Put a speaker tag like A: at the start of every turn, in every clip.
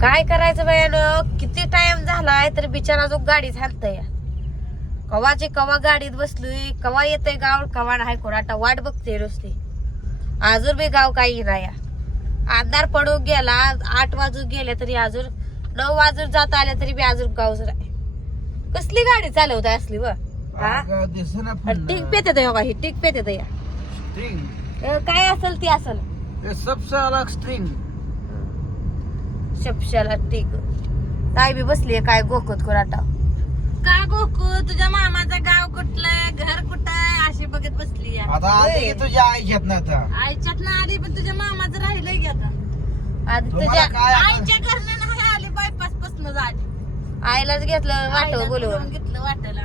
A: काय करायचं बायानं? किती टाइम झालाय तर बिचारा जो गाडीत हालतय. कवाची कवा गाडीत बसलोय कवा येतय गाव कवा नाही कोण. आता वाट बघते नुसती. अजून बी गाव काही नाही. अंधार पडून गेला आठ वाजून गेले तरी अजून नऊ वाजून जात आले तरी बी अजून गावच नाही. कसली गाडी चालवत असली व? टिक. पेत ही टिक पेत काय असेल ती असेल?
B: सबसे अलग स्ट्रिंग
A: शपशाला टिक. काय बी बसली काय गोकत कोणाटा
C: का गोकू तुझ्या मामाचं गाव कुठलं घर कुठं आहे अशी बघत बसली आहे.
B: आता आली की तुझ्या आईच्यात ना आता
C: आईच्यात ना आली पण तुझ्या मामाचं राहिलंय की आता.
A: आधी
B: तुम्हाला
A: तुझ्या
B: काय आता-
C: आईच्या घरनं नाही आली बायपास पासन झाली.
A: आईलाच घेतलं वाटव
C: आईला
A: बोलवून
C: घेतलं वाटायला.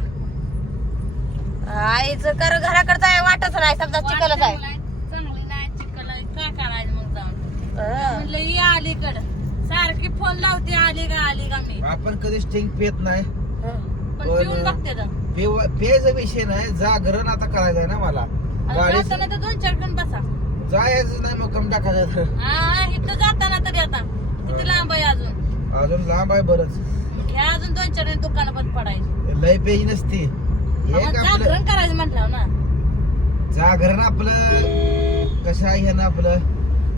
A: आईचं कर घराकडचं आहे वाटच नाही. समजा चिकलच आहे.
C: चांगली नाही चिकल. काय करायचं मग जाऊन?
A: हं.
C: म्हणलं ये अलीकडं सारखी फोन लावते आली का आली का मी.
B: आपण कधी स्टिंग पेत नाही.
A: हं.
C: पण
B: पण-
C: पिऊन बघते तर.
B: पेव- पेयचा विषय नाही. जागरण आता करायचंय ना मला.
C: आणि
B: गाडी
C: जाताना तर दोन चार जण बसा.
B: जायचं नाही मग कम टाकायचं
C: हा इथं जाताना तरी आता. किती लांब आहे अजून?
B: अजून लांब आहे बरंच.
C: हे अजून दोन चार दुकानं बंद पडायची.
B: लय पेज नसती. एक
C: आपण
B: आपलं
C: जागरण करायचं म्हटलं ना.
B: जागरण आपलं कसं आहे ना आपलं?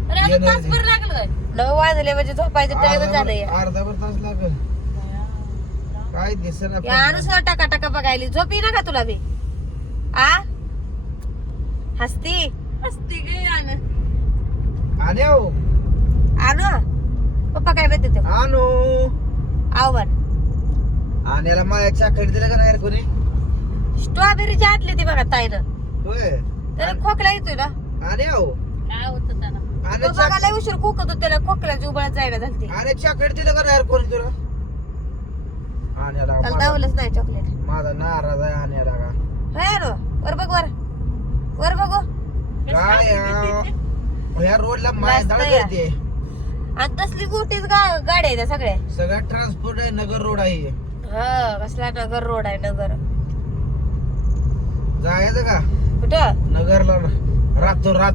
C: अरे अजून
B: येणार
C: तासभर लागलोय.
A: नऊ वाजले म्हणजे झोपायचं टाइमच
B: अर्धा
A: झालंय
B: अर्धा भर तास लागल. काय दिसेना
A: या अनुसार टाका टाका बघायली. झोपी ना का तुला बी आ? हसती?
C: असते गे आणि
B: आणि हो.
A: आणू? पप्पा काय म्हणते ते?
B: आणू.
A: आव्हान
B: आणि माझ्या चाकरी दिलं का नाही रे कोणी?
A: स्ट्रॉबेरीची आतली ती बघा ताईनं.
B: होय.
A: त्याला खोकला येतोय ना.
B: आणि हो.
C: काय होतं त्याला?
A: तो उशीर खोकत होता, त्याला खोकल्याची उबळत जायला झालती.
B: आणि चाकरी दिलं का नाही रे कोणी तुला? आण्याला
A: त्याला
B: माझा-
A: दावलंच नाही चॉकलेट
B: माझा नाराज आहे आण्याला का?
A: होय आणू वर बघ वर. वर बघू.
B: काय? ह्या रोडला माय. करते
A: आणि तसली गोटीच गा- गाड्या आहेत सगळ्या.
B: सगळा ट्रान्सपोर्ट आहे नगर रोड आहे.
A: हा कसला नगर रोड आहे नगर.
B: जायचं का?
A: कुठं?
B: नगरला रातो रात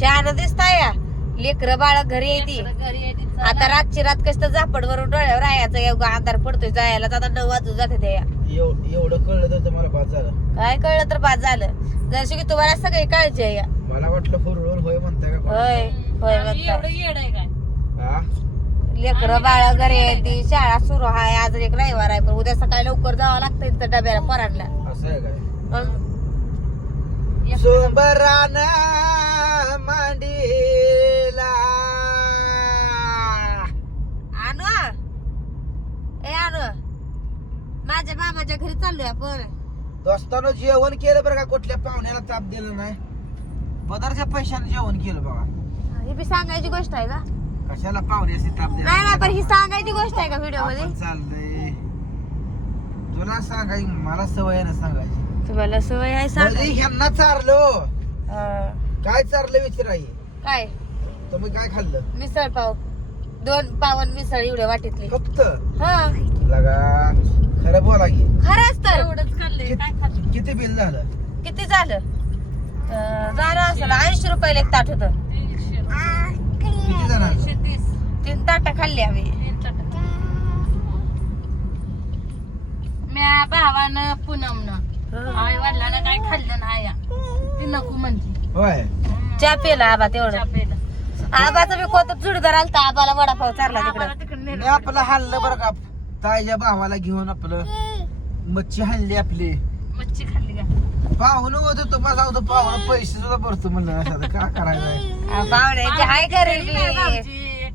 A: शहाणा दिसताय या. लेकर बाळ घरी येते. आता रातची रात कसं झापड वरून डोळ्यावर राहायचं एवढा अंधार पडतोय जायला. आता नऊ वाजून जाते त्या
B: एव- एवढं कळलं तर मला बाद झालं.
A: काय कळलं तर बाद झालं. जसं की तुम्हाला सगळी काळजी आहे या.
B: मला वाटलं फोर व्हीलर होय म्हणताय का?
A: होय होय म्हणताय.
B: हा?
A: लेकर बाळ घरी येते शाळा सुरू आहे आज एक रविवार आहे पण उद्या सकाळी लवकर जावं लागतं इथं डब्याला पोरांना.
B: असं आहे काय?
A: मग
B: सोबराना मांडीला
A: आणू? ए आणू. माझ्या मामाच्या घरी चाललोय आपण.
B: दोस्तानं जेवण केलं बरं का? कुठल्या पाहुण्याला ताप दिलं नाही. पदारच्या पैशाने जेवण केलं बघा.
A: ही बी सांगायची गोष्ट आहे का?
B: कशाला पाहुण्याशी ताप
A: नाही नाही पण ही सांगायची गोष्ट आहे का व्हिडिओमध्ये
B: आपण चाललंय. तुला सांगाय मला सवय आहे ना सांगायची.
A: तुम्हाला सवय आहे सांगायची.
B: ह्यांना चारलो. काय चारलं विचाराई
A: काय?
B: तुम्ही काय खाल्लं?
A: मिसळ पाव. दोन पावन मिसळ एवढ्या वाटीतली.
B: फक्त?
A: हा.
B: लगा खरं बोला की.
A: खरंच तर.
C: एवढंच काय खाल्लं?
B: किती बिल झालं?
A: किती झालं? अं, झालं असेल ऐंशी रुपयाला एक ताट होतं.
B: किती जणांचं
A: तीन ताट खाल्ली आम्ही.
C: म्या भावानं पूनमनं आई वडिलांना काय खाल्लं नाही या. ती नको म्हणते.
B: होय.
A: चहा पिला आबा तेवढं.
C: चापेला.
A: आबाचं बी कोणतं जुडदार आलता आबाला वडापाव चारला तिकडं.
B: मी. आपलं हाणलं बरं का ताईच्या भावाला घेऊन आपलं मच्छी हाणली आपली.
C: मच्छी खाल्ली का?
B: पाहुणं होतं तुम्हाला सांगतो पाहुणं पैसे सुद्धा भरतो म्हणलं आता का करायचं
A: पाहुण्याची हाय
C: काय भाऊजी,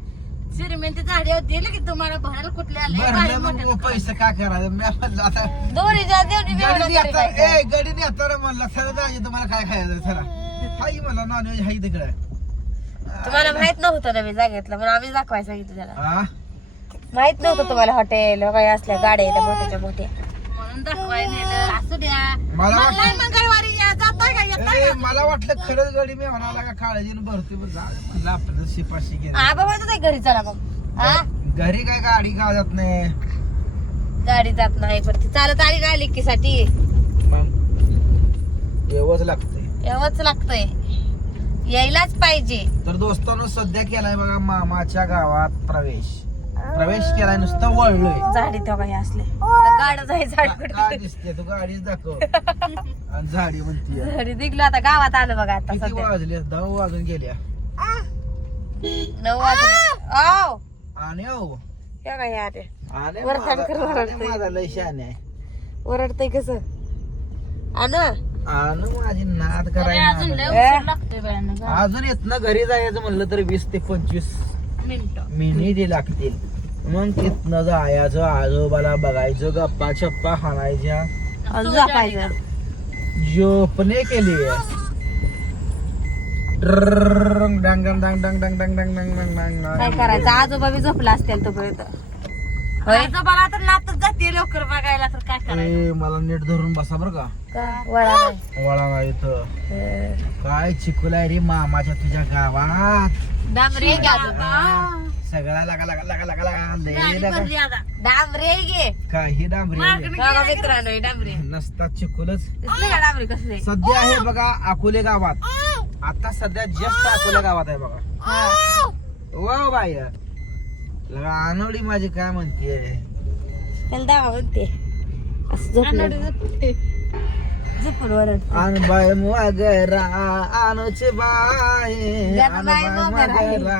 C: श्रीमंती झाडे दिले की तुम्हाला भरायला कुठले आले?
B: भरलं मग पैसे का करायचं? मी म्हणलं आता
A: दोन्हीच्या देवणी
B: गडी नेता
A: काय?
B: ए गडी नेता म्हणलं चला दाजी तुम्हाला काय खायचं चला. हाई मला नॉनव्हेज तिकडे.
A: तुम्हाला माहीत नव्हतं ना मी जागेतलं म्हणून आम्ही दाखवायला सांगितलं त्याला.
B: हा?
A: माहीत नव्हतं तुम्हाला हॉटेल काही असल्या गाड्या मोठ्याच्या मोठ्या.
C: म्हणून दाखवायला नेलं. असू द्या.
B: मला
C: मला
B: वाटलं
C: मंगळवारी या का येताय
B: ए,
C: का?
B: मला वाटलं खरंच गडी मी म्हणाला का भरते पण झालं. म्हणलं शिपाशी
A: घरी चला मग. हा?
B: घरी काय गाडी का जात नाही.
A: गाडी जात नाही पण ती चालत आली का लिक्कीसाठी
B: मग येवच लागतंय.
A: यावंच लागतंय. यायलाच पाहिजे.
B: तर दोस्तांनो सध्या केलाय बघा मामाच्या गावात प्रवेश. प्रवेश केलाय नुसतं वळलोय.
A: झाडी तेव्हा हे असले. गाड जाय झाड
B: काय दिसते? तू गाडीच दाखव. आणि झाडी
A: दिगलो आता गावात आलं बघा आता
B: किती
A: सध्या.
B: वाजले? दहा वाजून गेल्या.
A: नऊ वाजले. आओ
B: आणि हो
A: हे काय आले
B: आणि
A: वर खाली कर, वर
B: माझा-
A: खाली.
B: माझा लय शान आहे.
A: ओरडतय कस? आण.
B: आलं माझी नाद
C: अरे, अजून लय
B: अजून येत ना घरी जायचं म्हणलं तर वीस ते पंचवीस
C: मिनिट.
B: मिनिटे लागतील. मग तिथनं जायचं आजोबाला बघायचं गप्पा छप्पा हाणायच्या.
A: अजून झोपायचं
B: झोपणे केली डंग करायचं आजोबा डंग डंग डंग
A: तोपर्यंत होय?
C: तर लातच जाते लवकर बघायला तर काय करायचं?
B: ए, मला नीट धरून बसा बर का.
A: का? वळा नाही.
B: वळा इथं. काय चिकुलाय रे मामाच्या तुझ्या गावात?
A: डांबरे घे.
B: सगळा लगा लगा लगा लगा लगा लय
C: गाडी
B: लगा.
C: भरली आता.
A: डांबरे घे
B: काही डांबरी
A: बघा मित्रांनो हे डांबरे
B: नसतात चिकुलच.
A: दिसले का डांबरे कसले?
B: सध्या आहे बघा अकोले गावात. आता सध्या जस्ट अकोले गावात आहे बघा. वा बाय लगा अनोडी माझी काय म्हणते
A: त्याला दावा म्हणते. असं झोपलं. झोपून वरड
B: आन बाय मगरा आनोचे बाय आन
A: बाय मगरा.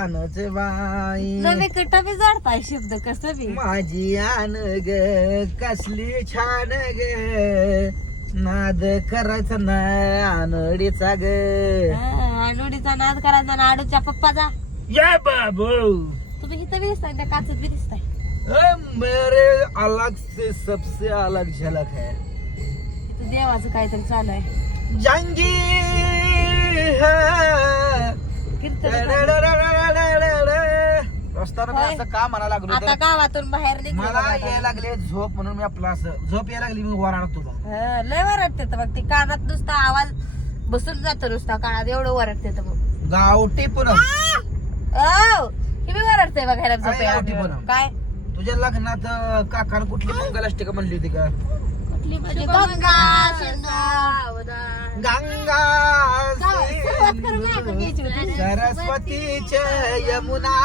B: आनोचे बाय
A: नवे कटा बी जोडताय शब्द कसं बी?
B: माझी आन ग कसली छान ग. नाद करायचा ना आनडीचा ग.
A: हा, आडोडीचा नाद करायचा ना आडूच्या पप्पाचा.
B: या बाबू.
A: तुम्ही इथं बी दिसताय त्या काचत बी दिसताय
B: ए, मेरे अलग से सबसे अलग झलक है.
A: इथं देवाचं काहीतरी चालू आहे.
B: जंगी है.
A: कीर्तन
B: मी
A: होय.
B: असं का म्हणा लागलो
A: आता
B: तर?
A: गावातून बाहेर निघलो
B: मला
A: बघा
B: यायला. लागले झोप म्हणून मी आपलं असं झोप यायला लागली मी वराडतो बघ
A: हा, लय वरडते तर मग ती कानात नुसता आवाज बसून जातो नुसता कानात एवढं वरडते तर मग
B: गावठी पुन्हा
A: औ, हे बी वरडते बघायला
B: काय? तुझ्या लग्नात अं, काकानं कुठली मंगलाष्टिका म्हणली होती का?
A: कुठली म्हणजे गंगा सिंधू
B: गंगा
A: सुरुवात घ्यायची होती.
B: सरस्वतीच यमुना.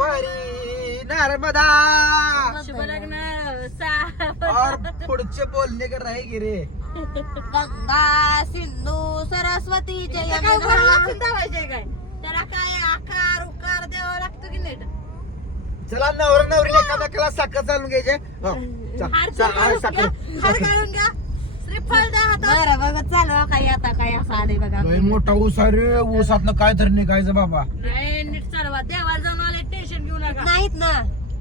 B: गोदावरी नर्मदा.
C: शुभ लग्न सा-
B: और पुढचे बोलणे का रहे गिरे.
A: गंगा सिंधू सरस्वती जय
C: काय त्याला काय आकार उकार द्यावा लागतो की नीट
B: चला नवरा नवरी एकामेकाला साखर चालून घ्यायचे. हो, चा-
C: हार
B: चा- हार
C: घालून
B: साखर.
C: घ्या, हार घालून घ्या. श्रीफळ द्या हातात.
A: बरं बघ चालू काय आता काय असं आलंय बघा.
B: लय मोठा ऊस आहे रे ऊसातनं काय तर निघायचं बाबा.
C: नाही, नीट चालवा. देवाला जाऊन आले टेन्शन घेऊ नका.
A: नाहीत ना.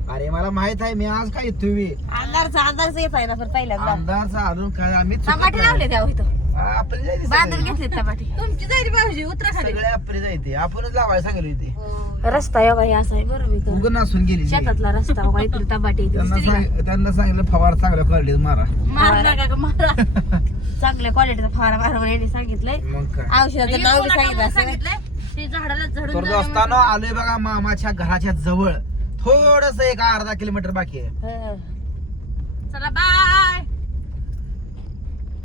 B: अरे मला माहीत आहे मी आज काय बी.
A: अंधारचा अंधारच येत आहे ना पण पहिल्यांदा.
B: अंदाज अजून काय आम्ही
A: टमाटे. लावले त्या इथं.
B: हा, आपली जायची
A: बांधून
B: सगळे.
A: घेतले टमाटे.
C: तुमची जायची भाऊजी उतरा खाली.
B: सगळे आपली जायते आपणच लावायला सांगितली होती
A: रस्ता योगा हे असा आहे बरोबर
B: उगं नसून गेली ती.
A: शेतातला रस्ता बघा इकडे टमाटे इकडे
B: त्यांना? सांग- त्यांना सांगितलं फवार चांगल्या क्वालिटीत मारा.
C: मार नका का मारा.
A: चांगल्या क्वालिटीचा फवारा मारा म्हणून यांनी सांगितलंय.
B: मग काय?
A: औषधाचं नाव बी सांगितलं असं.
C: सांगितलंय ते झाडाला झडून
B: तर
C: द्या
B: दोस्तानो आलोय बघा मामाच्या घराच्या जवळ. थोडस एक अर्धा किलोमीटर बाकी आहे.
C: चला बाय